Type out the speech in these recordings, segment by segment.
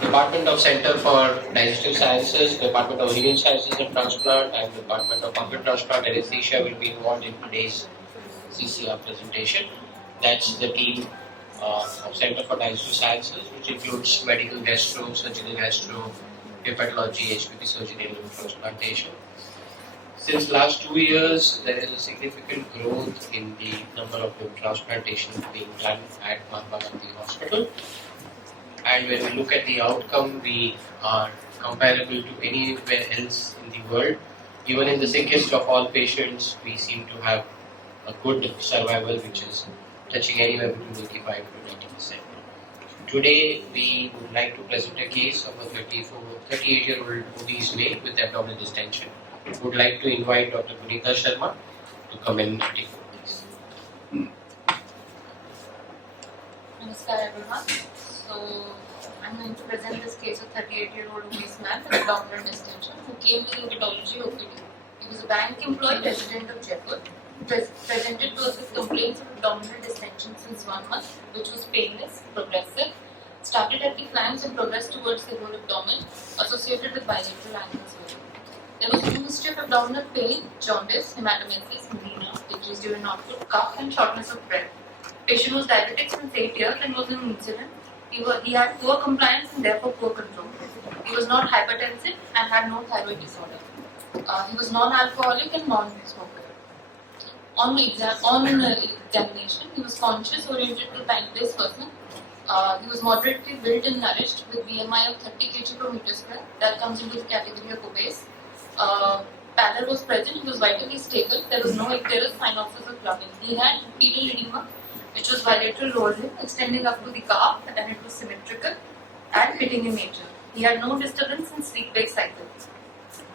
Department of Center for Digestive Sciences, Department of Renal Sciences and Transplant, and Department of Organ Transplant Anesthesia will be involved in today's CCR presentation. That's the team of Center for Digestive Sciences, which includes medical gastro, surgical gastro, hepatology, HPP surgery, and transplantation. Since last 2 years, there is a significant growth in the number of limb transplantations being done at Mahatma Gandhi Hospital. And when we look at the outcome, we are comparable to anywhere else in the world. Even in the sickest of all patients, we seem to have a good survival, which is touching anywhere between 85 to 90%. Today, we would like to present a case of a 38-year-old obese male with abdominal distension. We would like to invite Dr. Gunita Sharma to come and take over this. Namaskar everyone. So, I'm going to present this case of 38-year-old obese man with abdominal distension who came to Urology OPD. He was a bank employee resident of Jaipur. Presented to us with complaints of abdominal distension since 1 month, which was painless, progressive, started at the flanks and progressed towards the whole abdomen, associated with bilateral ankle swelling. There was no history of abdominal pain, jaundice, hematomesis, melena, decreased urine output, cough, and shortness of breath. Patient was diabetic since 8 years and was on insulin. He had poor compliance and therefore poor control. He was not hypertensive and had no thyroid disorder. He was non-alcoholic and non-smoker. On examination, he was conscious, oriented to time-based person. He was moderately built and nourished with BMI of 30 kg per meter square. That comes into the category of obese. Pallor was present. He was vitally stable. There was no icterus, synopsis or clubbing. He had pedal edema, which was bilateral rolling, extending up to the calf, and it was symmetrical and fitting in nature. He had no disturbance in sleep-wake cycle.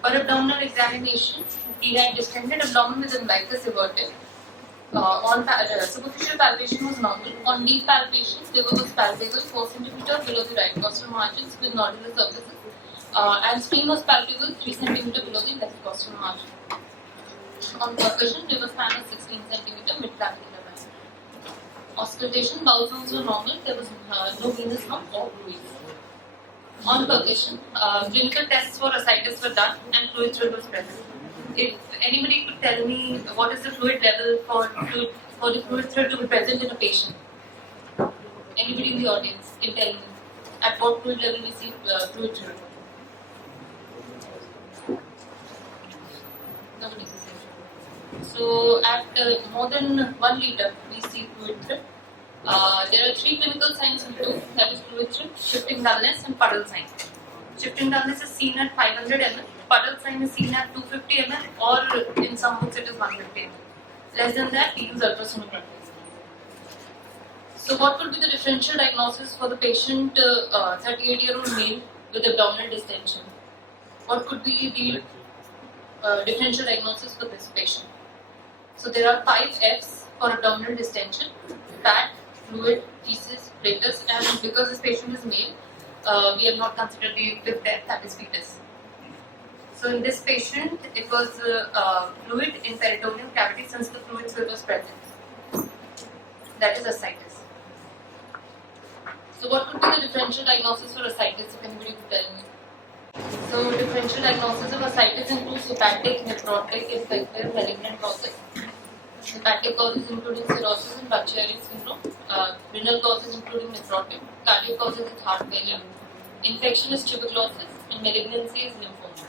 For abdominal examination, he had distended abdomen with umbilicus everted. Superficial palpation was normal. On deep palpation, liver was palpable 4 cm below the right costal margins with nodular surfaces, and spleen was palpable 3 cm below the left costal margin. On percussion, liver span was 16 cm mid-clavicular line. Auscultation, bowel sounds were normal. There was no venous lump or bruise. On percussion, clinical tests for ascites were done and fluid thread was present. If anybody could tell me what is the fluid level for the fluid thread to be present in a patient? Anybody in the audience can tell me at what fluid level we see fluid thread? Nobody. So at more than 1 liter, we see fluid thread. There are 3 clinical signs of fluid, that is fluid thread, shifting dullness, and puddle sign. Shifting dullness is seen at 500 ml, puddle sign is seen at 250 ml, or in some books it is 150 ml. Less than that, we use ultrasonography. So, what would be the differential diagnosis for the patient, 38-year-old male with abdominal distension? What could be the differential diagnosis for this patient? So, there are 5 F's for abdominal distension: fat, fluid, feces, flatus, and because this patient is male, we have not considered the 5th F, that is fetus. So in this patient, it was fluid in peritoneal cavity since the fluid cell was present. That is ascites. So what would be the differential diagnosis for ascites, if anybody could tell me? So differential diagnosis of ascites includes hepatic, nephrotic, infective, malignant causes. Hepatic causes including cirrhosis and Mch syndrome, renal causes including nephrotic, cardiac causes is heart failure, infection is tuberculosis, and malignancy is lymphoma.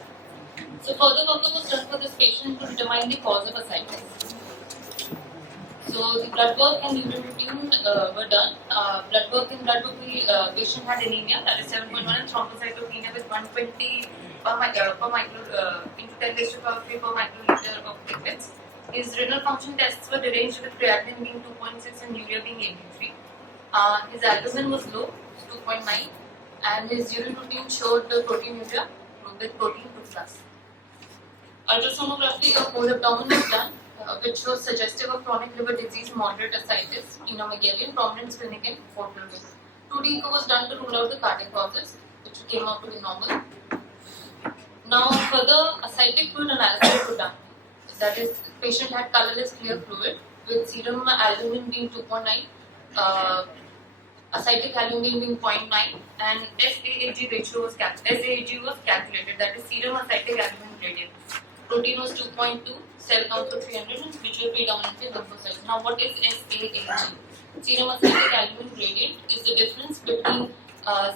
So further work was done for this patient to determine the cause of ascites. So the blood work and urine routine were done. Blood work, the patient had anemia, that is 7.1, and thrombocytopenia with 120 into 10 raised to power 3 per microliter of liquids. His renal function tests were arranged with creatinine being 2.6 and urea being 83. His albumin was low, 2.9, and his urine routine showed proteinuria with protein 2+. Ultrasonography of whole abdomen was done, which was suggestive of chronic liver disease, moderate ascites, enomegalian, prominent splenic and portal vein. 2D echo was done to rule out the cardiac causes, which came out to be normal. Now, further ascitic fluid analysis was done. That is, patient had colorless clear fluid with serum albumin being 2.9, Ascitic albumin being 0.9, and SAAG ratio was SAAG was calculated, that is serum ascitic albumin gradient. Protein was 2.2, cell count was 300, which were predominantly lymphocytes. Now, what is SAAG? Serum ascitic albumin gradient is the difference between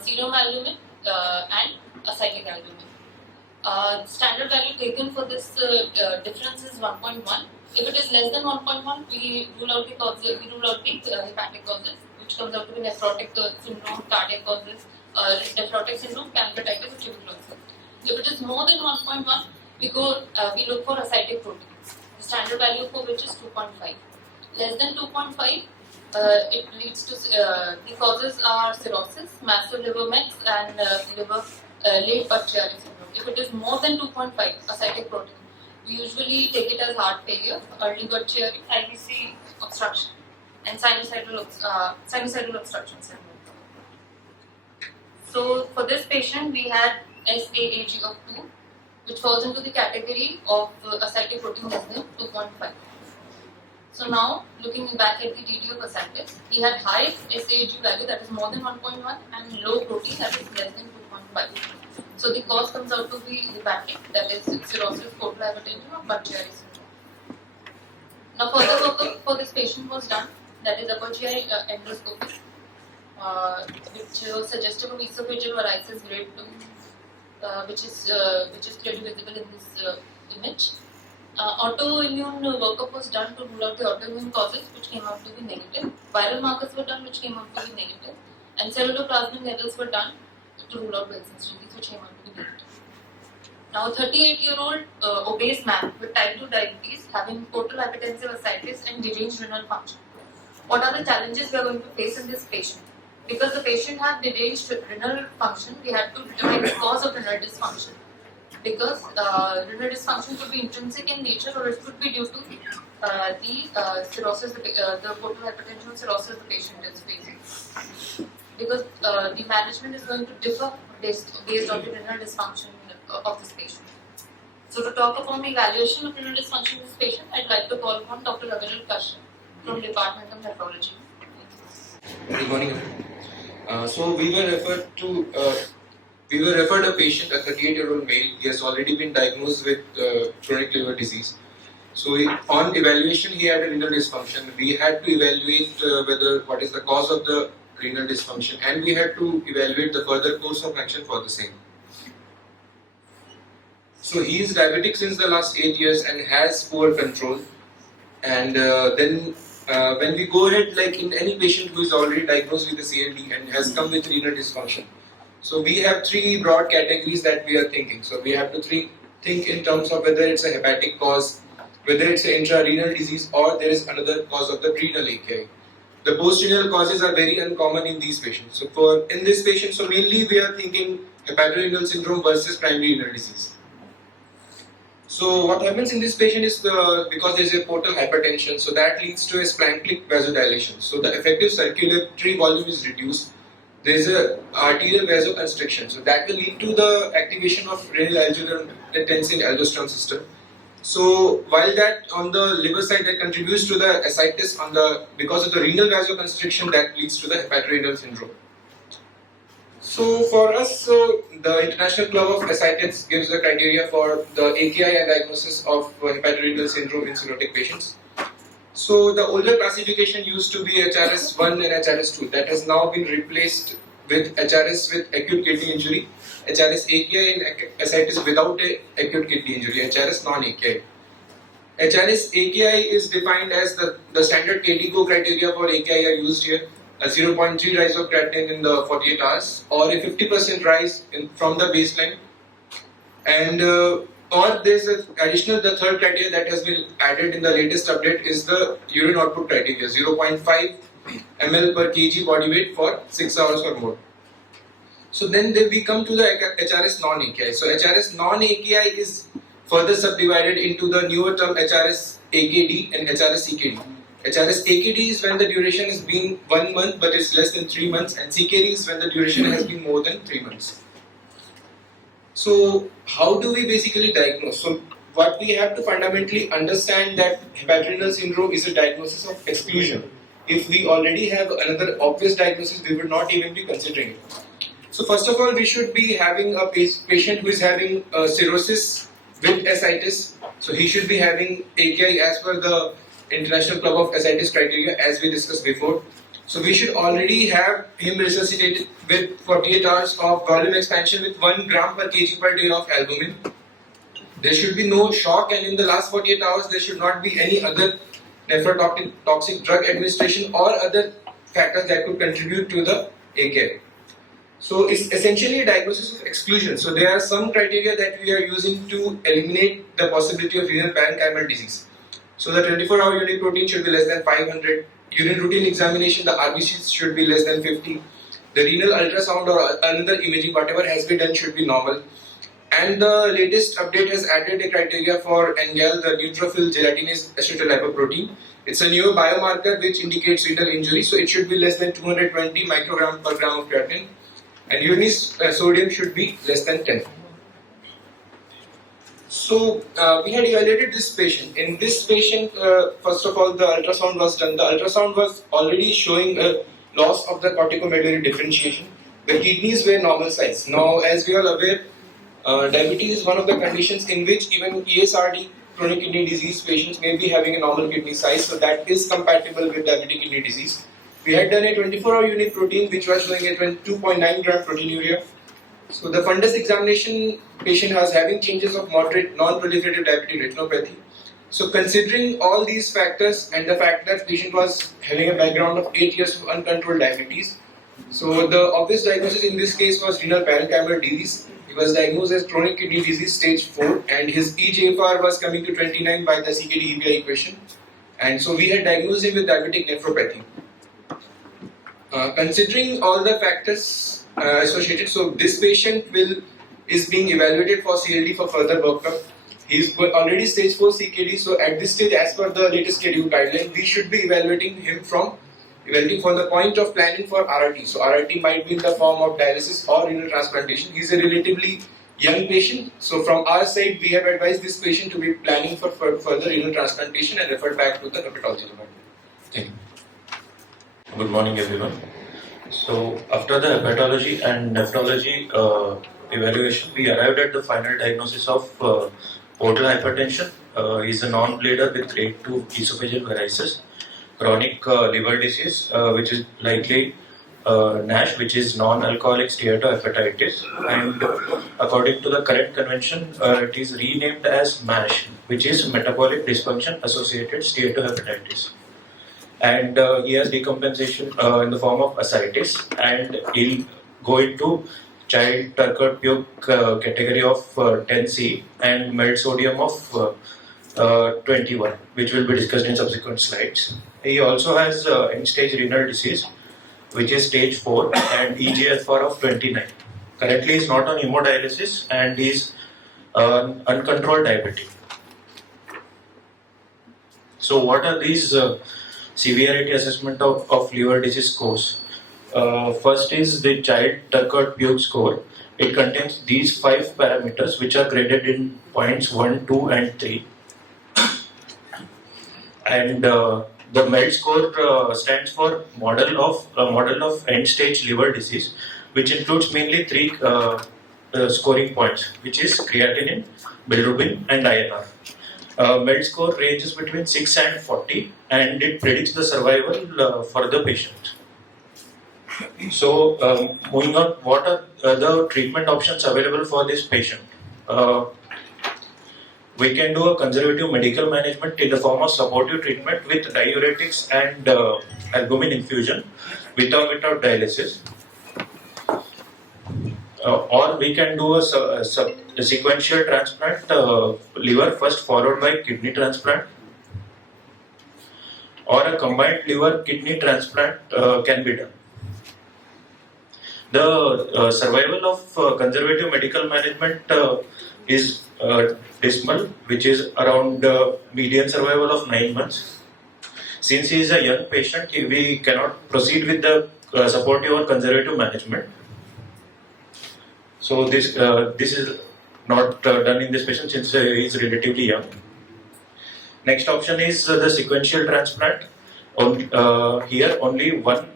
serum albumin and ascitic albumin. Standard value taken for this difference is 1.1. If it is less than 1.1, we rule out the causes, hepatic causes, which comes out to be nephrotic syndrome, cardiac causes, nephrotic syndrome, pancreatitis, or tuberculosis. If it is more than 1.1, we look for ascitic protein. The standard value for which is 2.5. Less than 2.5, it leads to the causes are cirrhosis, massive liver mets, and late Budd-Chiari syndrome. If it is more than 2.5 ascitic protein, we usually take it as heart failure, early Budd-Chiari, IVC obstruction, and sinusoidal obstruction syndrome. So for this patient, we had SAAG of 2, which falls into the category of ascitic protein less than 2.5. So now, looking back at the DD of ascites, he had high SAAG value, that is more than 1.1, and low protein, that is less than 2.5. So the cause comes out to be hepatic, that is cirrhosis, portal hypertension, or Budd-Chiari syndrome. Now further workup for this patient was done, that is upper GI endoscopy, which was suggestive of esophageal varices grade 2, which is clearly visible in this image. Autoimmune workup was done to rule out the autoimmune causes, which came out to be negative. Viral markers were done, which came out to be negative, and ceruloplasmin levels were done to rule out Wilson's disease, which came out to be negative. Now, a 38-year-old obese man with type 2 diabetes, having portal hypertensive ascites and deranged renal function. What are the challenges we are going to face in this patient? Because the patient had deranged renal function, we had to determine the cause of renal dysfunction. Because renal dysfunction could be intrinsic in nature, or it could be due to the cirrhosis, the portal hypertension cirrhosis the patient is facing. Because the management is going to differ based on the renal dysfunction of this patient. So to talk upon the evaluation of renal dysfunction in this patient, I'd like to call upon Dr. Aviral Kashyap from Department of Nephrology. Good morning. So we were referred a patient, a 38-year-old male. He has already been diagnosed with chronic liver disease. So on evaluation, he had a renal dysfunction. We had to evaluate what is the cause of the renal dysfunction, and we had to evaluate the further course of action for the same. So he is diabetic since the last 8 years and has poor control. And then when we go ahead, like in any patient who is already diagnosed with the CLD and has come with renal dysfunction, so we have 3 broad categories that we are thinking. So we have to think in terms of whether it's a hepatic cause, whether it's an intrarenal disease, or there is another cause of the renal AKI. The postrenal causes are very uncommon in these patients. So in this patient, so mainly we are thinking hepatorenal syndrome versus primary renal disease. So what happens in this patient is because there is a portal hypertension, so that leads to a splanchnic vasodilation. So the effective circulatory volume is reduced. There is a arterial vasoconstriction, so that will lead to the activation of renin-angiotensin aldosterone system. So while that on the liver side that contributes to the ascites, because of the renal vasoconstriction that leads to the hepatorenal syndrome. So for us, the International Club of Ascites gives the criteria for the AKI and diagnosis of hepatorenal syndrome in cirrhotic patients. So the older classification used to be HRS1 and HRS2. That has now been replaced with HRS with acute kidney injury, HRS AKI and ascites without acute kidney injury, HRS non-AKI. HRS AKI is defined as the standard KDIGO criteria for AKI are used here. A 0.3 rise of creatinine in the 48 hours, or a 50% rise from the baseline, and or there's an additional, the third criteria that has been added in the latest update is the urine output criteria, 0.5 ml per kg body weight for 6 hours or more. So then we come to the HRS non-AKI. So HRS non-AKI is further subdivided into the newer term HRS AKD and HRS CKD. HRS AKD is when the duration has been 1 month but it's less than 3 months, and CKD is when the duration has been more than 3 months. So how do we basically diagnose? So what we have to fundamentally understand that hepatorenal syndrome is a diagnosis of exclusion. if we already have another obvious diagnosis, we would not even be considering it. So first of all, we should be having a patient who is having cirrhosis with ascites. So he should be having AKI as per the International Club of Ascites criteria, as we discussed before. So we should already have him resuscitated with 48 hours of volume expansion with 1 gram per kg per day of albumin. There should be no shock, and in the last 48 hours there should not be any other nephrotoxic drug administration or other factors that could contribute to the AKI. So it's essentially a diagnosis of exclusion. So there are some criteria that we are using to eliminate the possibility of renal parenchymal disease. So the 24-hour unique protein should be less than 500. Urine routine examination, the RBCs should be less than 50. The renal ultrasound or another imaging, whatever has been done, should be normal. And the latest update has added a criteria for NGAL, the neutrophil gelatinous acetyllipoprotein. It's a new biomarker which indicates renal injury, so it should be less than 220 microgram per gram of creatinine. And urine sodium should be less than 10. So we had evaluated this patient. In this patient, first of all, the ultrasound was done. The ultrasound was already showing a loss of the corticomedullary differentiation. The kidneys were normal size. Now, as we are aware, diabetes is one of the conditions in which even ESRD, chronic kidney disease patients may be having a normal kidney size. So that is compatible with diabetic kidney disease. We had done a 24-hour unique protein which was showing a 2.9 gram proteinuria. So the fundus examination, patient was having changes of moderate non-proliferative diabetic retinopathy. So considering all these factors and the fact that patient was having a background of 8 years of uncontrolled diabetes, so the obvious diagnosis in this case was renal parenchymal disease. He was diagnosed as chronic kidney disease stage 4 and his eGFR was coming to 29 by the CKD-EBI equation. And so we had diagnosed him with diabetic nephropathy. Considering all the factors associated, so this patient is being evaluated for CLD for further workup. He's already stage 4 CKD, so at this stage, as per the latest schedule guideline, we should be evaluating for the point of planning for RRT. So RRT might be in the form of dialysis or renal transplantation. He's a relatively young patient, so from our side, we have advised this patient to be planning for further renal transplantation and referred back to the hepatology department. Thank you. Good morning, everyone. So, after the hepatology and nephrology evaluation, we arrived at the final diagnosis of portal hypertension. He is a non-bleeder with grade 2 esophageal varices, chronic liver disease, which is likely NASH, which is non-alcoholic steatohepatitis, and according to the current convention, it is renamed as MASH, which is metabolic dysfunction associated steatohepatitis. And he has decompensation in the form of ascites, and he'll go into child Turgor puke category of 10C and MELD sodium of 21, which will be discussed in subsequent slides. He also has end-stage renal disease, which is stage 4 and eGFR of 29. Currently, he is not on hemodialysis and he is uncontrolled diabetic. So, what are these severity assessment of liver disease scores? First is the child Turgor puke score. It contains these 5 parameters which are graded in points 1, 2 and 3. And the MELD score stands for model of end-stage liver disease, which includes mainly 3 scoring points, which is creatinine, bilirubin and INR. MELD score ranges between 6 and 40 and it predicts the survival for the patient. So, moving on, what are the treatment options available for this patient? We can do a conservative medical management in the form of supportive treatment with diuretics and albumin infusion without dialysis. Or we can do a sequential transplant, liver first followed by kidney transplant, or a combined liver kidney transplant can be done. The survival of conservative medical management is dismal, which is around median survival of 9 months. Since he is a young patient, we cannot proceed with the supportive or conservative management. So this is not done in this patient since he is relatively young. Next option is the sequential transplant. Here only one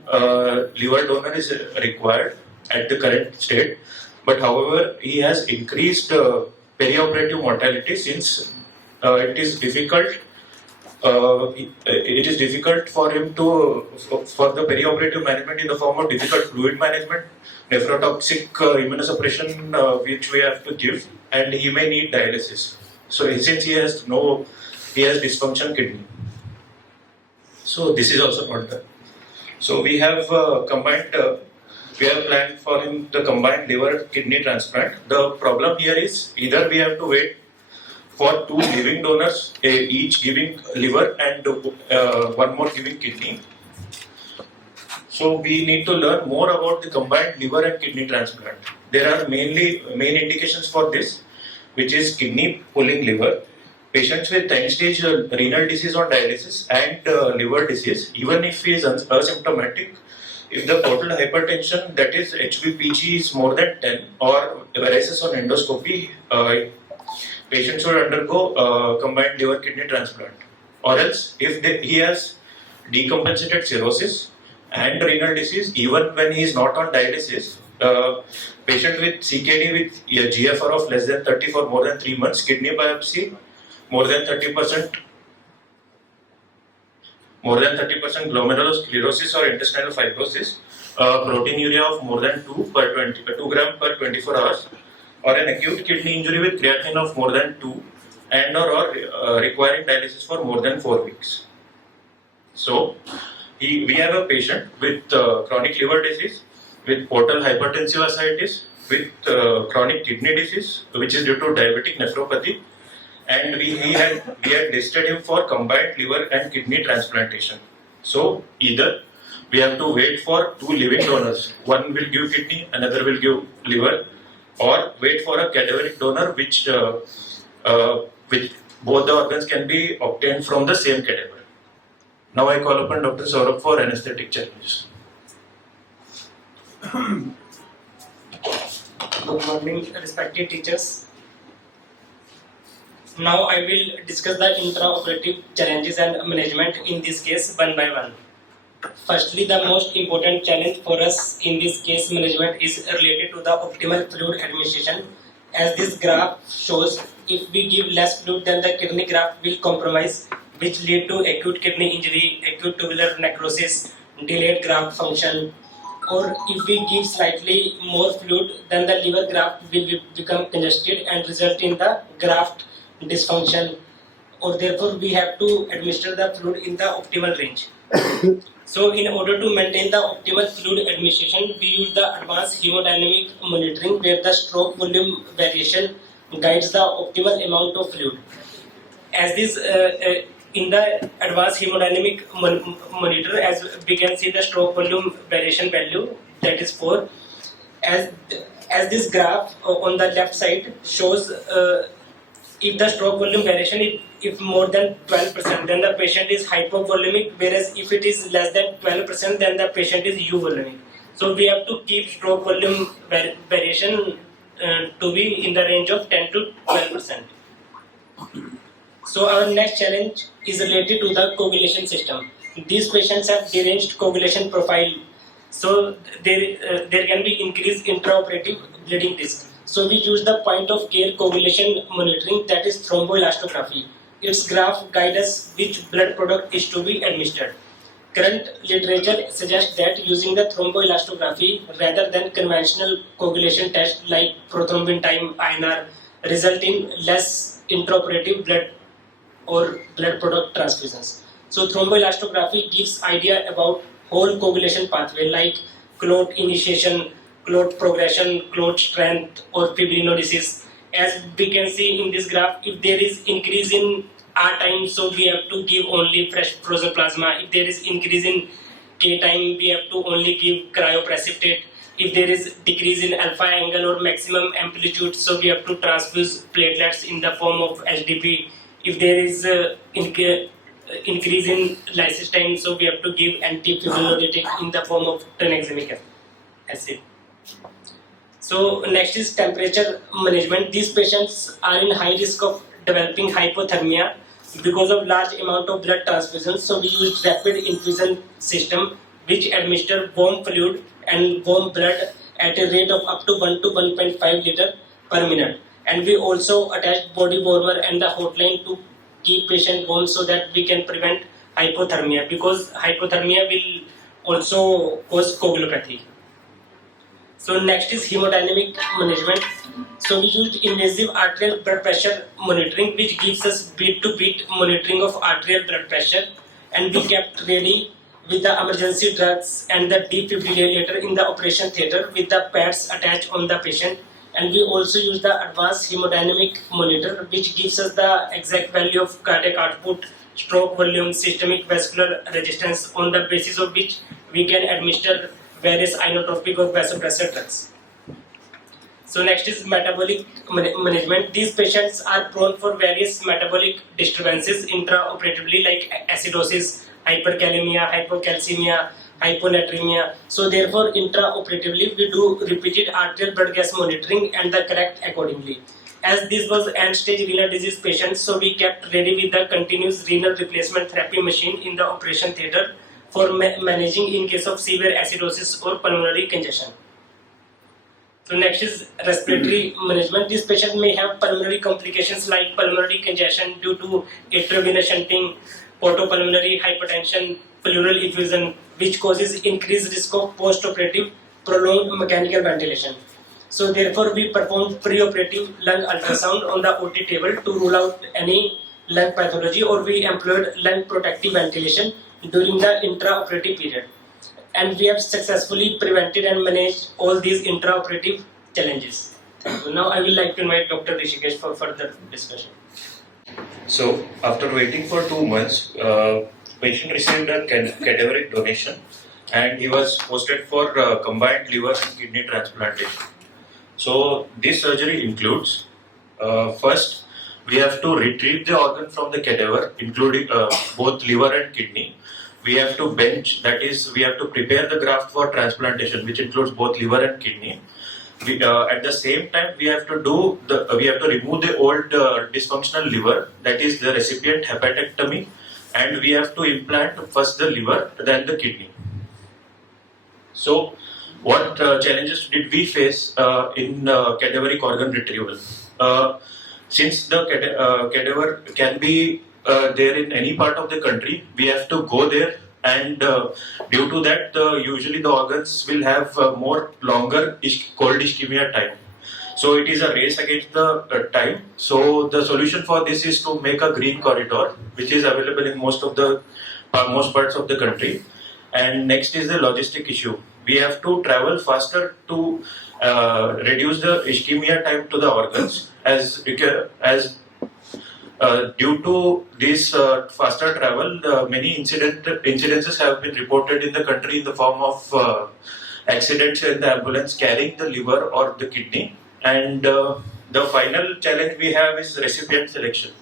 liver donor is required at the current state, but however he has increased perioperative mortality since it is difficult for him to for the perioperative management in the form of difficult fluid management, nephrotoxic immunosuppression which we have to give, and he may need dialysis. So since he has dysfunction kidney. So this is also not done. So we have we have planned for him the combined liver kidney transplant. The problem here is either we have to wait for 2 living donors, each giving liver and one more giving kidney. So we need to learn more about the combined liver and kidney transplant. There are main indications for this, which is kidney pulling liver. Patients with end-stage renal disease on dialysis and liver disease, even if he is asymptomatic, if the portal hypertension, that is HbPG, is more than 10 or varices on endoscopy, patient should undergo combined liver kidney transplant. Or else, if he has decompensated cirrhosis and renal disease, even when he is not on dialysis, patient with CKD with a GFR of less than 30 for more than 3 months, kidney biopsy, more than 30% glomerulosclerosis or intestinal fibrosis, proteinuria of more than 2 gram per 24 hours, or an acute kidney injury with creatinine of more than 2 and or requiring dialysis for more than 4 weeks. So, we have a patient with chronic liver disease, with portal hypertensive ascites, with chronic kidney disease, which is due to diabetic nephropathy, and we had listed him for combined liver and kidney transplantation. So either we have to wait for 2 living donors, one will give kidney, another will give liver, or wait for a cadaveric donor which both the organs can be obtained from the same cadaver. Now I call upon Dr. Saurabh for anesthetic challenges. Good morning, respected teachers. Now I will discuss the intraoperative challenges and management in this case one by one. Firstly, the most important challenge for us in this case management is related to the optimal fluid administration. As this graph shows, if we give less fluid, then the kidney graft will compromise, which lead to acute kidney injury, acute tubular necrosis, delayed graft function. Or if we give slightly more fluid, then the liver graft will become congested and result in the graft dysfunction, or therefore we have to administer the fluid in the optimal range. So in order to maintain the optimal fluid administration, we use the advanced hemodynamic monitoring, where the stroke volume variation guides the optimal amount of fluid. As this in the advanced hemodynamic monitor, as we can see the stroke volume variation value, that is 4. As this graph on the left side shows, if the stroke volume variation if more than 12%, then the patient is hypovolemic, whereas if it is less than 12%, then the patient is euvolemic. So we have to keep stroke volume variation to be in the range of 10 to 12%. So our next challenge is related to the coagulation system. These patients have deranged coagulation profile, so there can be increased intraoperative bleeding risk. So we use the point of care coagulation monitoring, that is thromboelastography. Its graph guides us which blood product is to be administered. Current literature suggests that using the thromboelastography rather than conventional coagulation tests like prothrombin time INR result in less intraoperative blood or blood product transfusions. So thromboelastography gives idea about whole coagulation pathway like clot initiation, clot progression, clot strength, or fibrinolysis. As we can see in this graph, if there is increase in R time, so we have to give only fresh frozen plasma. If there is increase in K time, we have to only give cryoprecipitate. If there is decrease in alpha angle or maximum amplitude, so we have to transfuse platelets in the form of HDP. If there is increase in lysis time, so we have to give antifibrinolytic in the form of tranexamic acid. So next is temperature management. These patients are in high risk of developing hypothermia. because of large amount of blood transfusion. So we used rapid infusion system which administer warm fluid and warm blood at a rate of up to 1 to 1.5 liter per minute. And we also attached body warmer and the hotline to keep patient warm so that we can prevent hypothermia, because hypothermia will also cause coagulopathy. So next is hemodynamic management. So we used invasive arterial blood pressure monitoring, which gives us beat-to-beat monitoring of arterial blood pressure, and we kept ready with the emergency drugs and the defibrillator in the operation theatre with the pads attached on the patient. And we also use the advanced hemodynamic monitor, which gives us the exact value of cardiac output, stroke volume, systemic vascular resistance, on the basis of which we can administer various inotropic or vasopressor drugs. So next is metabolic management. These patients are prone for various metabolic disturbances intraoperatively, like acidosis, hyperkalemia, hypocalcemia, hyponatremia. So therefore, intraoperatively, we do repeated arterial blood gas monitoring and the correct accordingly. As this was end-stage renal disease patients, so we kept ready with the continuous renal replacement therapy machine in the operation theatre for managing in case of severe acidosis or pulmonary congestion. So next is respiratory management. This patient may have pulmonary complications like pulmonary congestion due to atriovenous shunting, portopulmonary hypertension, pleural effusion, which causes increased risk of post-operative prolonged mechanical ventilation. So therefore, we performed pre-operative lung ultrasound on the OT table to rule out any lung pathology, or we employed lung protective ventilation during the intraoperative period. And we have successfully prevented and managed all these intraoperative challenges. So now I will like to invite Dr. Hrishikesh for further discussion. So after waiting for 2 months, patient received a cadaveric donation and he was posted for combined liver and kidney transplantation. So this surgery includes, first we have to retrieve the organ from the cadaver, including both liver and kidney. We have to bench, that is, we have to prepare the graft for transplantation, which includes both liver and kidney. At the same time, we have to remove the old dysfunctional liver, that is the recipient hepatectomy, and we have to implant first the liver, then the kidney. So, what challenges did we face in cadaveric organ retrieval? Since the cadaver can be there in any part of the country, we have to go there, and due to that, usually the organs will have more longer cold ischemia time. So it is a race against the time. So the solution for this is to make a green corridor, which is available in most parts of the country. And next is the logistic issue. We have to travel faster to reduce the ischemia time to the organs, as due to this faster travel, many incidences have been reported in the country in the form of accidents in the ambulance carrying the liver or the kidney. And the final challenge we have is recipient selection.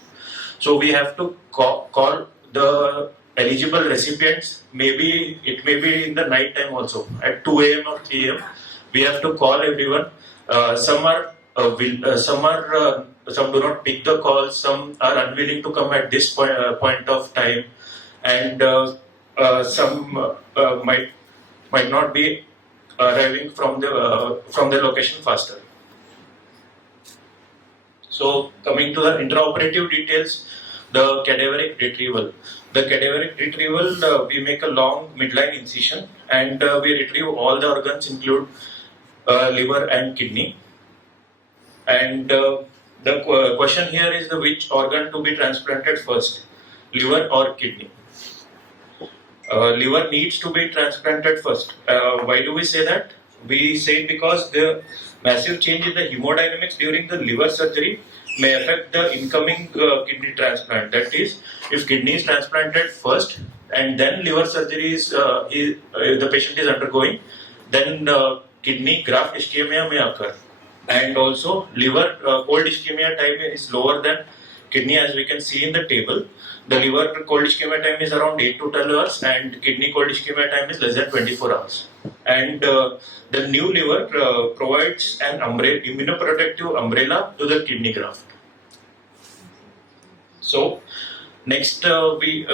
So we have to call the eligible recipients. Maybe it may be in the night time also, at 2 a.m. or 3 a.m. We have to call everyone. Some do not pick the call, some are unwilling to come at this point of time, and some might not be arriving from the location faster. So coming to the intraoperative details, the cadaveric retrieval. The cadaveric retrieval, we make a long midline incision and we retrieve all the organs, include liver and kidney. And the question here is which organ to be transplanted first, liver or kidney? Liver needs to be transplanted first. Why do we say that? We say it because the massive change in the hemodynamics during the liver surgery may affect the incoming kidney transplant. That is, if kidney is transplanted first and then liver surgery the patient is undergoing, then kidney graft ischemia may occur. And also liver cold ischemia time is lower than kidney, as we can see in the table. The liver cold ischemia time is around 8 to 12 hours and kidney cold ischemia time is less than 24 hours. And the new liver provides an immunoprotective umbrella to the kidney graft. So Next, we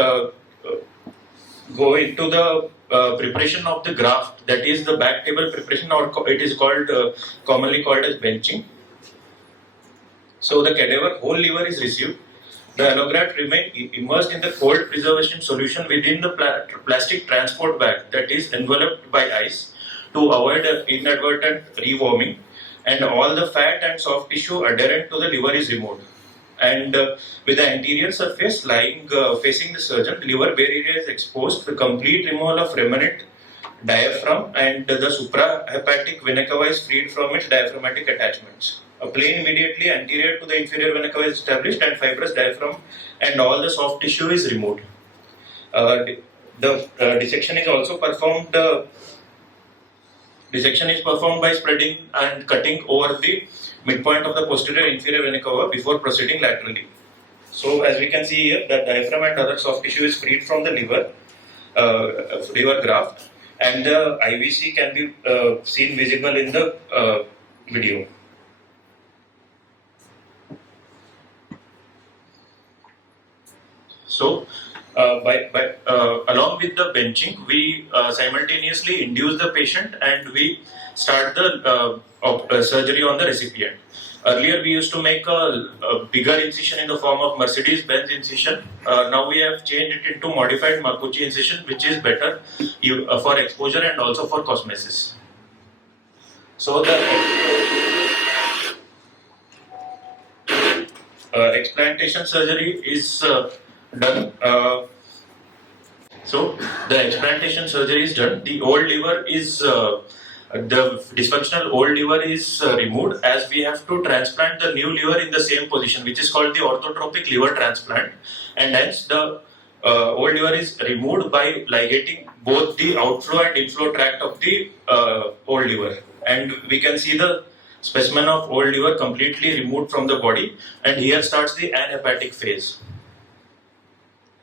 go into the preparation of the graft, that is the back table preparation, or it is called commonly called as benching. So the cadaver whole liver is received. The allograft remain immersed in the cold preservation solution within the plastic transport bag that is enveloped by ice to avoid inadvertent rewarming, and all the fat and soft tissue adherent to the liver is removed. And with the anterior surface lying facing the surgeon, the liver area is exposed. The complete removal of remnant diaphragm and the suprahepatic vena cava is freed from its diaphragmatic attachments. A plane immediately anterior to the inferior vena cava is established, and fibrous diaphragm and all the soft tissue is removed. The dissection is also performed. Dissection is performed by spreading and cutting over the midpoint of the posterior inferior vena cava before proceeding laterally. So, as we can see here, the diaphragm and other soft tissue is freed from the liver graft, and the IVC can be seen visible in the video. So, along with the benching, we simultaneously induce the patient and we start the surgery on the recipient. Earlier, we used to make a bigger incision in the form of Mercedes-Benz incision. Now we have changed it into modified Marcucci incision, which is better for exposure and also for cosmesis. So the explantation surgery is done. So the explantation surgery is done. The old liver is the dysfunctional old liver is removed, as we have to transplant the new liver in the same position, which is called the orthotropic liver transplant, and hence the old liver is removed by ligating both the outflow and inflow tract of the old liver, and we can see the specimen of old liver completely removed from the body, and here starts the anhepatic phase.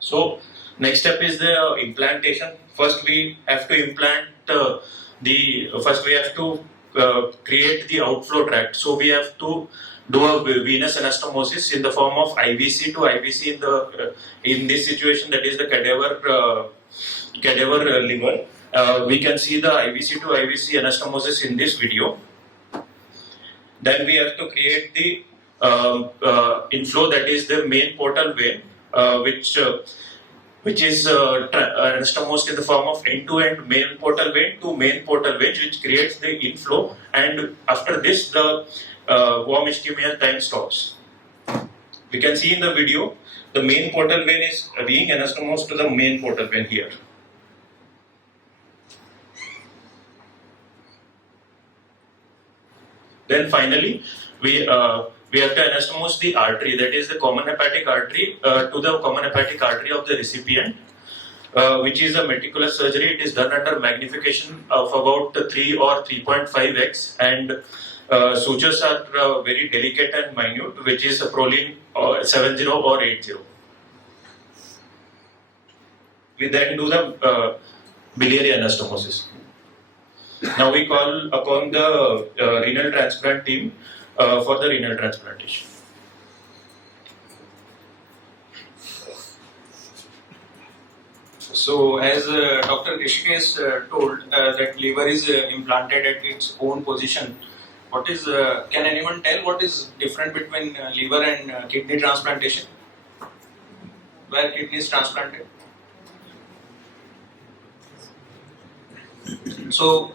So next step is the implantation. First we have to implant create the outflow tract. So we have to do a venous anastomosis in the form of IVC to IVC in this situation, that is the cadaver liver. We can see the IVC to IVC anastomosis in this video. Then we have to create the inflow, that is the main portal vein, which is anastomosed in the form of end-to-end main portal vein to main portal vein, which creates the inflow, and after this the warm ischemia time stops. We can see in the video the main portal vein is being anastomosed to the main portal vein here. Then finally we have to anastomose the artery, that is the common hepatic artery, to the common hepatic artery of the recipient, which is a meticulous surgery. It is done under magnification of about 3 or 3.5x, and sutures are very delicate and minute, which is a Prolene 70 or 80. We then do the biliary anastomosis. Now we call upon the renal transplant team for the renal transplantation. So, as Dr. Hrishikesh told that liver is implanted at its own position, what is? Can anyone tell what is different between liver and kidney transplantation? Where kidney is transplanted? So,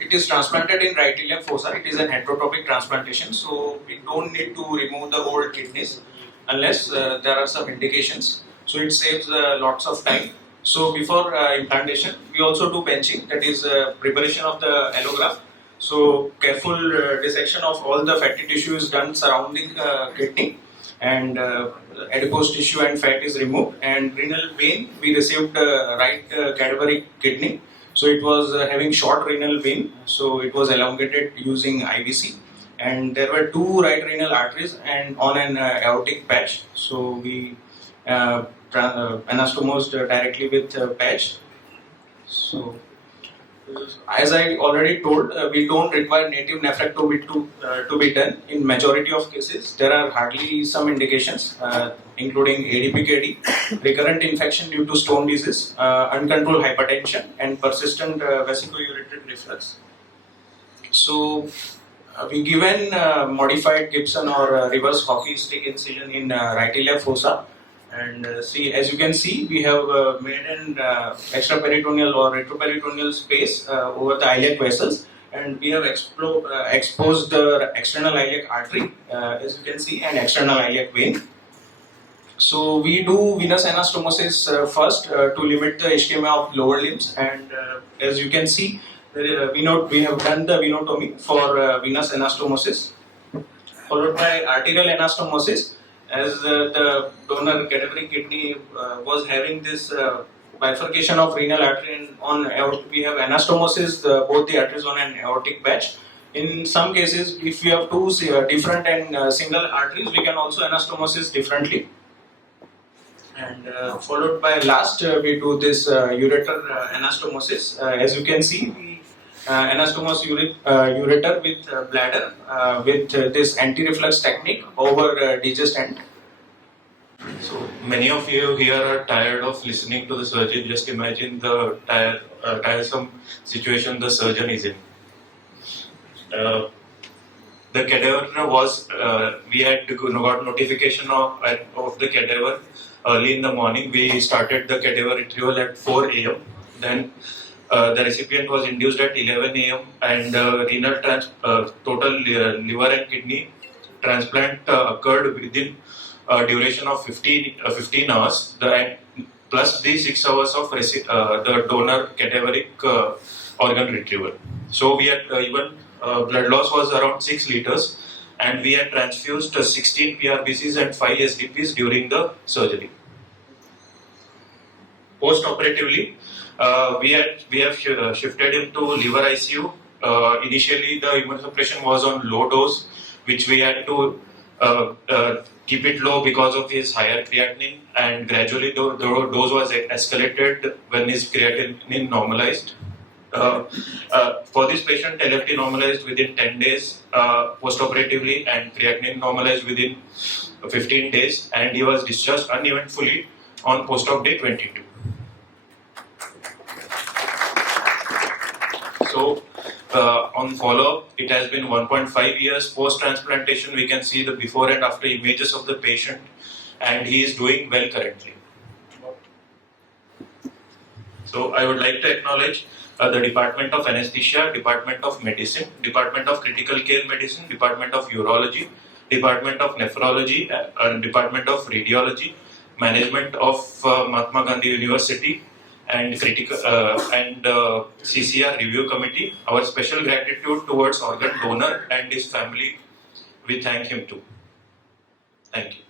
it is transplanted in right iliac fossa. It is an heterotopic transplantation, so we don't need to remove the old kidneys unless there are some indications. So it saves lots of time. So before implantation, we also do benching, that is preparation of the allograft. So careful dissection of all the fatty tissue is done surrounding kidney, and adipose tissue and fat is removed. And renal vein, we received right cadaveric kidney. So it was having short renal vein, so it was elongated using IVC, and there were 2 right renal arteries and on an aortic patch. So we anastomosed directly with patch. So as I already told, we don't require native nephrectomy to be done. In majority of cases, there are hardly some indications, including ADPKD, recurrent infection due to stone disease, uncontrolled hypertension, and persistent vesicoureteral reflux. So, we given modified Gibson or reverse hockey stick incision in right iliac fossa. And see, as you can see, we have made an extraperitoneal or retroperitoneal space over the iliac vessels, and we have exposed the external iliac artery, as you can see, and external iliac vein. So we do venous anastomosis first to limit the ischemia of lower limbs, and as you can see, we have done the venotomy for venous anastomosis, followed by arterial anastomosis. As the donor cadaveric kidney was having this bifurcation of renal artery and on aortic, we have anastomosis both the arteries on an aortic patch. In some cases, if we have two different and single arteries, we can also anastomosis differently. And followed by last, we do this ureter anastomosis. As you can see, we anastomose ureter with bladder with this anti-reflux technique over digestant. So many of you here are tired of listening to the surgeon. Just imagine the tiresome situation the surgeon is in. The cadaver was, we had got notification of the cadaver early in the morning. We started the cadaver retrieval at 4 a.m. Then the recipient was induced at 11 a.m. and renal total liver and kidney transplant occurred within a duration of 15 hours, plus the 6 hours of the donor cadaveric organ retrieval. So we had even blood loss was around 6 liters, and we had transfused 16 PRBCs and 5 SDPs during the surgery. Post-operatively, we have shifted him to liver ICU. Initially, the immunosuppression was on low dose, which we had to keep it low because of his higher creatinine, and gradually the dose was escalated when his creatinine normalized. For this patient, LFT normalized within 10 days post-operatively, and creatinine normalized within 15 days, and he was discharged uneventfully on post-op day 22. So, on follow-up, it has been 1.5 years post-transplantation. We can see the before and after images of the patient, and he is doing well currently. So, I would like to acknowledge the Department of Anesthesia, Department of Medicine, Department of Critical Care Medicine, Department of Urology, Department of Nephrology, Department of Radiology, Management of Mahatma Gandhi University, and CCR Review Committee. Our special gratitude towards organ donor and his family. We thank him too. Thank you.